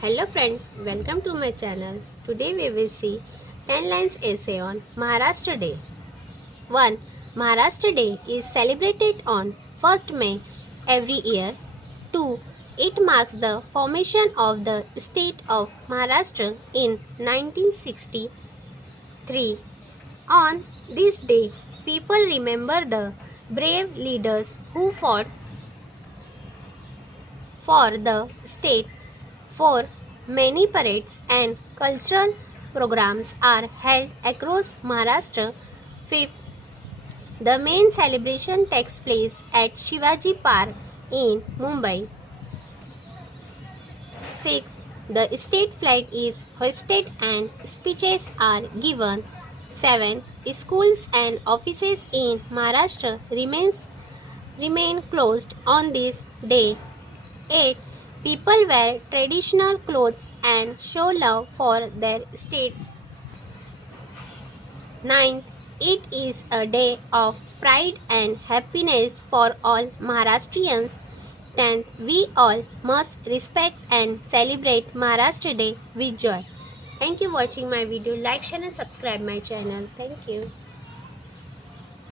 Hello friends, welcome to my channel. Today we will see 10 lines essay on Maharashtra Day. 1. Maharashtra Day is celebrated on 1st May every year. 2. It marks the formation of the state of Maharashtra in 1960. 3. On this day, people remember the brave leaders who fought for the state. 4. Many parades and cultural programs are held across Maharashtra. 5. The main celebration takes place at Shivaji Park in Mumbai. 6. The state flag is hoisted and speeches are given. 7. Schools and offices in Maharashtra remain closed on this day. 8. People wear traditional clothes and show love for their state. 9th. It is a day of pride and happiness for all Maharashtrians. 10th. We all must respect and celebrate Maharashtra Day with joy. Thank you for watching my video. Like, share and subscribe my channel. Thank you.